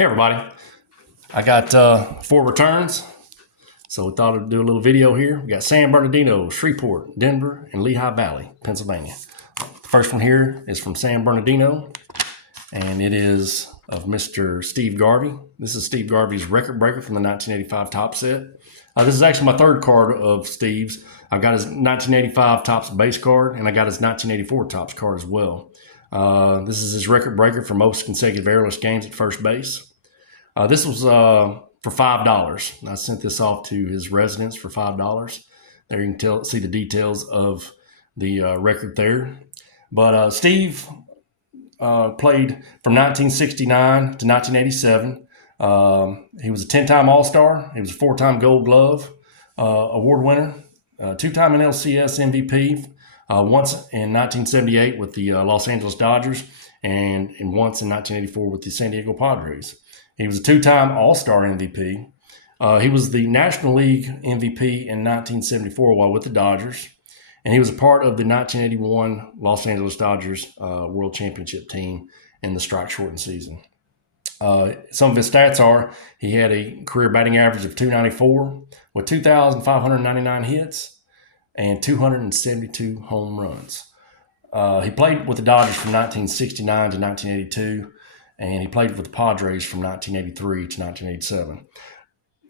Hey everybody, I got 4 returns, so we thought I'd do a little video here. We got San Bernardino, Shreveport, Denver, and Lehigh Valley, Pennsylvania. The first one here is from San Bernardino, and it is of Mr. Steve Garvey. This is Steve Garvey's record breaker from the 1985 Topps set. This is actually my third card of Steve's. I got his 1985 Topps base card, and I got his 1984 Topps card as well. This is his record breaker for most consecutive errorless games at first base. This was for $5. I sent this off to his residence for $5. There you can see the details of the record there. But Steve played from 1969 to 1987. He was a 10-time All-Star. He was a 4-time Gold Glove award winner, 2-time NLCS MVP, once in 1978 with the Los Angeles Dodgers, and once in 1984 with the San Diego Padres. He was a 2-time All-Star MVP. He was the National League MVP in 1974 while with the Dodgers. And he was a part of the 1981 Los Angeles Dodgers World Championship team in the strike-shortened season. Some of his stats are he had a career batting average of .294 with 2,599 hits and 272 home runs. He played with the Dodgers from 1969 to 1982. And he played with the Padres from 1983 to 1987.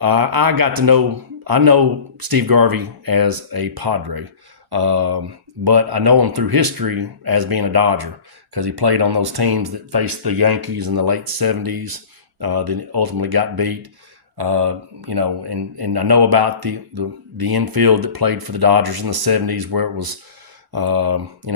I know Steve Garvey as a Padre, but I know him through history as being a Dodger because he played on those teams that faced the Yankees in the late 70s, then ultimately got beat. And I know about the infield that played for the Dodgers in the 70s where it was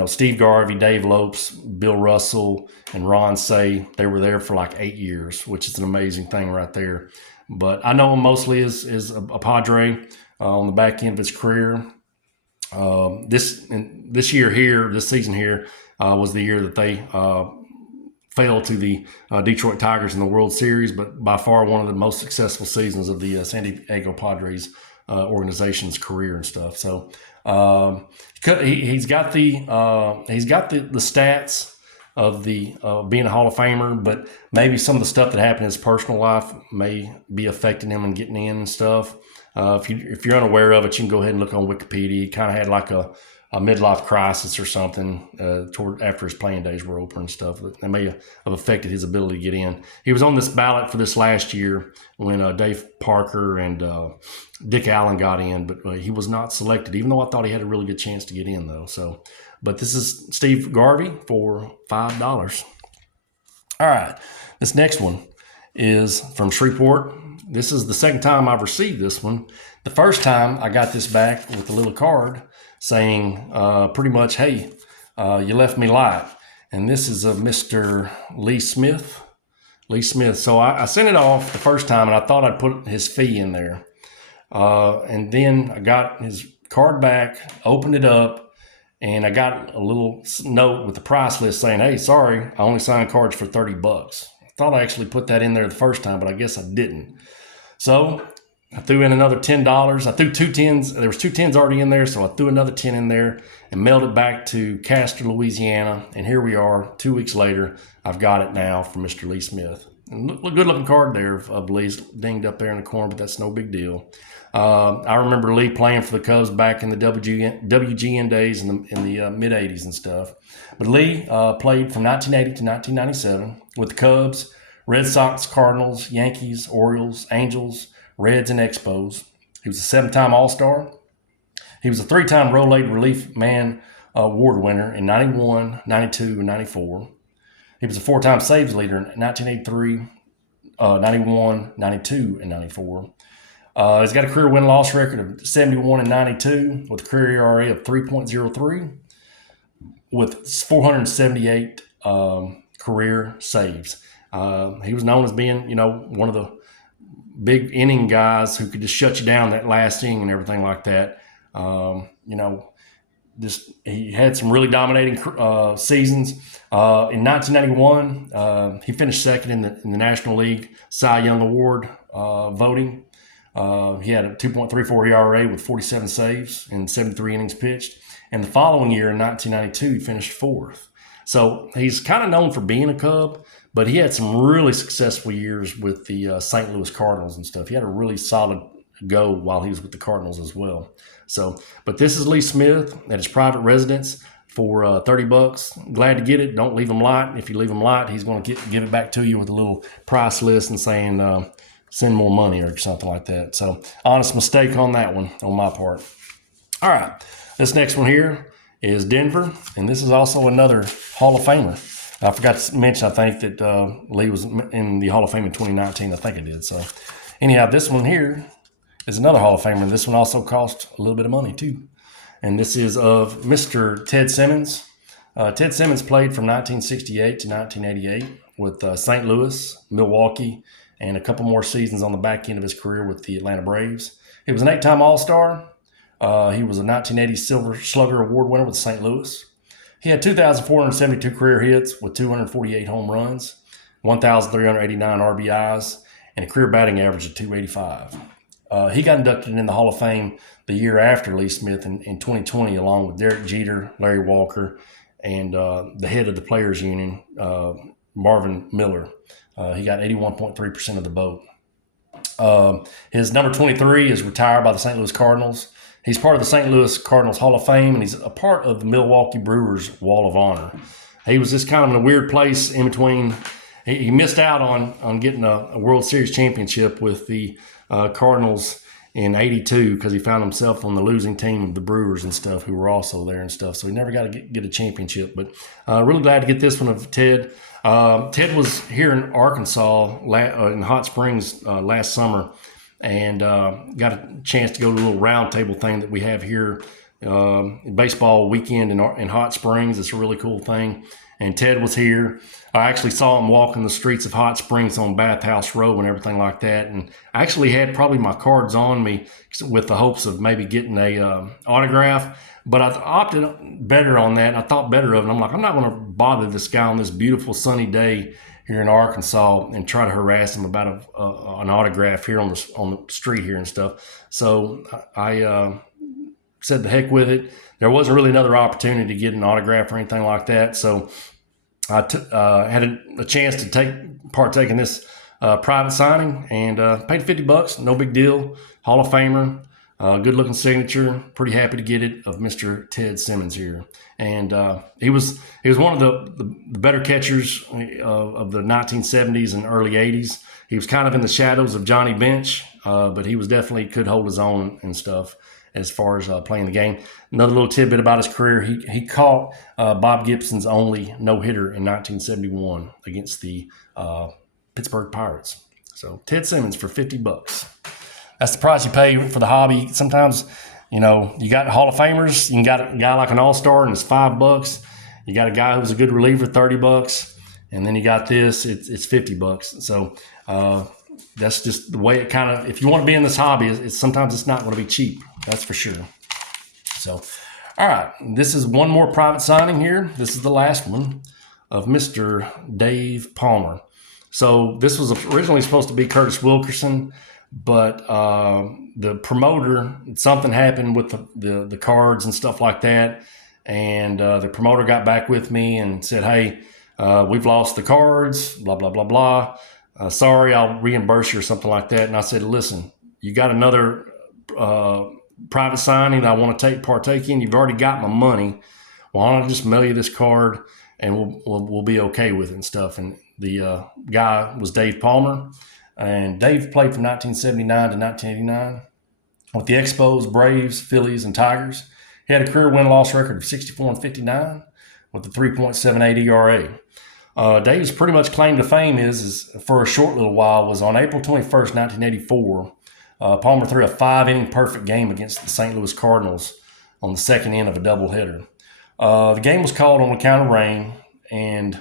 Steve Garvey, Dave Lopes, Bill Russell, and Ron Say. They were there for like 8 years, which is an amazing thing right there. But I know him mostly as a Padre on the back end of his career. This season here was the year that they fell to the Detroit Tigers in the World Series, but by far one of the most successful seasons of the San Diego Padres organization's career and stuff. So he's got the stats of the being a Hall of Famer, but maybe some of the stuff that happened in his personal life may be affecting him and getting in and stuff. If you're unaware of it, you can go ahead and look on Wikipedia. He kind of had like a midlife crisis or something after his playing days were over and stuff. That may have affected his ability to get in. He was on this ballot for this last year when Dave Parker and Dick Allen got in, but he was not selected, even though I thought he had a really good chance to get in, though. But this is Steve Garvey for $5. All right, this next one is from Shreveport. This is the second time I've received this one. The first time I got this back with a little card saying pretty much, hey, you left me light. And this is of Mr. Lee Smith. So I sent it off the first time, and I thought I'd put his fee in there. And then I got his card back, opened it up, and I got a little note with the price list saying, hey, sorry, I only signed cards for $30. I thought I actually put that in there the first time, but I guess I didn't. So I threw in another $10. I threw 2 10s. There was 2 10s already in there, so I threw another 10 in there and mailed it back to Castor, Louisiana. And here we are 2 weeks later. I've got it now from Mr. Lee Smith. And good looking card there of Lee's dinged up there in the corner, but that's no big deal. I remember Lee playing for the Cubs back in the WGN days in the mid 80s and stuff. But Lee played from 1980 to 1997 with the Cubs, Red Sox, Cardinals, Yankees, Orioles, Angels, Reds, and Expos. He was a 7-time All-Star. He was a 3-time Rollade Relief Man Award winner in 91, 92, and 94. He was a 4-time saves leader in 1983, 91, 92, and 94. He's got a career win-loss record of 71 and 92 with a career ERA of 3.03 with 478 career saves. He was known as being, one of the big inning guys who could just shut you down that last inning and everything like that. He had some really dominating seasons. In 1991, he finished second in the National League Cy Young Award voting. He had a 2.34 ERA with 47 saves and 73 innings pitched. And the following year, in 1992, he finished fourth. So he's kind of known for being a Cub, but he had some really successful years with the St. Louis Cardinals and stuff. He had a really solid go while he was with the Cardinals as well. So, but this is Lee Smith at his private residence for $30. Glad to get it. Don't leave him light. If you leave him light, he's going to give it back to you with a little price list and saying send more money or something like that. So, honest mistake on that one on my part. All right, this next one here is Denver, and this is also another Hall of Famer. I forgot to mention, I think, that Lee was in the Hall of Fame in 2019. I think it did. So, anyhow, this one here is another Hall of Famer. This one also cost a little bit of money, too. And this is of Mr. Ted Simmons. Ted Simmons played from 1968 to 1988 with St. Louis, Milwaukee, and a couple more seasons on the back end of his career with the Atlanta Braves. He was an 8-time All-Star. He was a 1980 Silver Slugger Award winner with St. Louis. He had 2,472 career hits with 248 home runs, 1,389 RBIs, and a career batting average of 285. He got inducted in the Hall of Fame the year after Lee Smith in 2020, along with Derek Jeter, Larry Walker, and the head of the Players Union, Marvin Miller. He got 81.3% of the vote. His number 23 is retired by the St. Louis Cardinals. He's part of the St. Louis Cardinals Hall of Fame, and he's a part of the Milwaukee Brewers Wall of Honor. He was just kind of in a weird place in between. He missed out on getting a World Series championship with the Cardinals in '82 because he found himself on the losing team of the Brewers and stuff, who were also there and stuff. So he never got to get a championship. But really glad to get this one of Ted. Ted was here in Arkansas in Hot Springs last summer, and got a chance to go to a little round table thing that we have here, baseball weekend in Hot Springs. It's a really cool thing. And Ted was here. I actually saw him walking the streets of Hot Springs on Bathhouse Row and everything like that. And I actually had probably my cards on me with the hopes of maybe getting a autograph. But I opted better on that. I thought better of it. I'm like, I'm not going to bother this guy on this beautiful sunny day here in Arkansas and try to harass him about an autograph here on the street here and stuff. So I said the heck with it. There wasn't really another opportunity to get an autograph or anything like that. So I had a chance to partake in this private signing and paid $50. No big deal. Hall of Famer. Good looking signature. Pretty happy to get it of Mr. Ted Simmons here. And he was one of the better catchers of the 1970s and early 80s. He was kind of in the shadows of Johnny Bench, but he was definitely could hold his own and stuff as far as playing the game. Another little tidbit about his career, he caught Bob Gibson's only no-hitter in 1971 against the Pittsburgh Pirates. So Ted Simmons for $50. That's the price you pay for the hobby. Sometimes, you got Hall of Famers. You got a guy like an All-Star and it's $5. You got a guy who's a good reliever, $30. And then you got this, it's $50. So that's just the way it kind of, if you want to be in this hobby, sometimes it's not going to be cheap. That's for sure. So, all right, this is one more private signing here. This is the last one of Mr. Dave Palmer. So this was originally supposed to be Curtis Wilkerson, but the promoter, something happened with the cards and stuff like that, and the promoter got back with me and said, hey, we've lost the cards, blah, blah, blah, blah. Sorry, I'll reimburse you or something like that. And I said, listen, you got another private signing that I want to partake in. You've already got my money. Why don't I just mail you this card and we'll be okay with it and stuff. And the guy was Dave Palmer. And Dave played from 1979 to 1989 with the Expos, Braves, Phillies, and Tigers. He had a career win-loss record of 64-59 with a 3.78 ERA. Dave's pretty much claim to fame is for a short little while was on April 21st, 1984. Palmer threw a 5-inning perfect game against the St. Louis Cardinals on the second inning of a doubleheader. The game was called on account of rain, and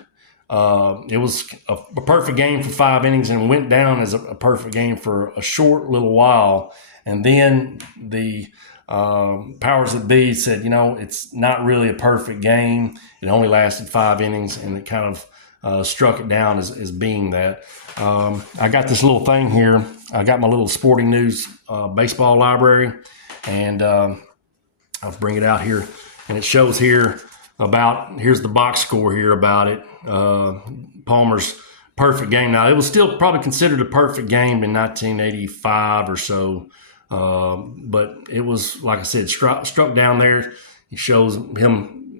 it was a perfect game for 5 innings and went down as a perfect game for a short little while. And then the powers that be said, it's not really a perfect game. It only lasted 5 innings, and it kind of struck it down as being that. I got this little thing here. I got my little Sporting News baseball library, and I'll bring it out here. And it shows here here's the box score here about it. Palmer's perfect game. Now, it was still probably considered a perfect game in 1985 or so. But it was, like I said, struck down there. It shows him.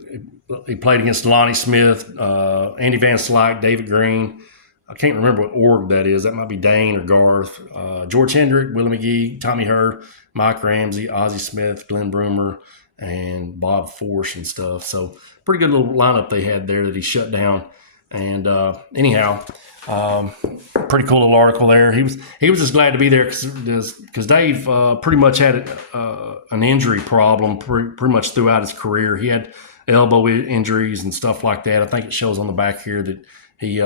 He played against Lonnie Smith, Andy Van Slyke, David Green. I can't remember what org that is. That might be Dane or Garth. George Hendrick, Willie McGee, Tommy Hurd, Mike Ramsey, Ozzie Smith, Glenn Broomer, and Bob Force and stuff. So pretty good little lineup they had there that he shut down. And anyhow, pretty cool little article there. He was just glad to be there because Dave pretty much had an injury problem pretty much throughout his career. He had elbow injuries and stuff like that. I think it shows on the back here that he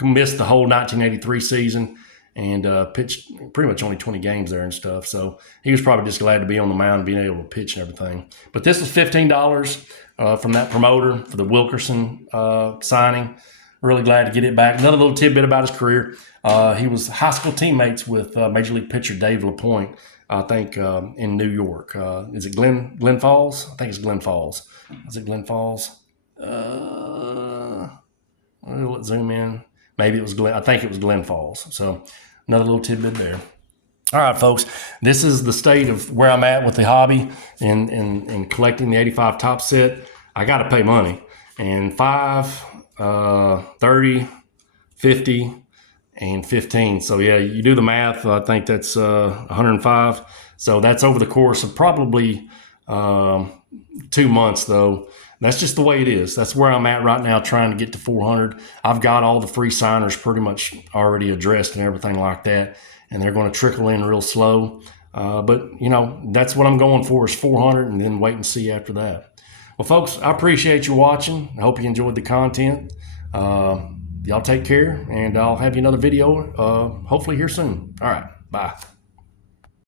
missed the whole 1983 season and pitched pretty much only 20 games there and stuff. So he was probably just glad to be on the mound and being able to pitch and everything. But this was $15 from that promoter for the Wilkerson signing. Really glad to get it back. Another little tidbit about his career. He was high school teammates with Major League pitcher Dave LaPointe, I think, in New York. Is it Glen Falls? I think it's Glen Falls. Is it Glen Falls? Let's zoom in. Maybe it was Glen. I think it was Glen Falls. So another little tidbit there. All right, folks. This is the state of where I'm at with the hobby and collecting the 85 top set. I got to pay money. And 5, 30, 50, and 15. So yeah, you do the math. I think that's 105. So that's over the course of probably 2 months, though. That's just the way it is. That's where I'm at right now, trying to get to 400. I've got all the free signers pretty much already addressed and everything like that, and they're going to trickle in real slow. But, you know, that's what I'm going for is 400 and then wait and see after that. Well, folks, I appreciate you watching. I hope you enjoyed the content. Y'all take care, and I'll have you another video hopefully here soon. All right, bye.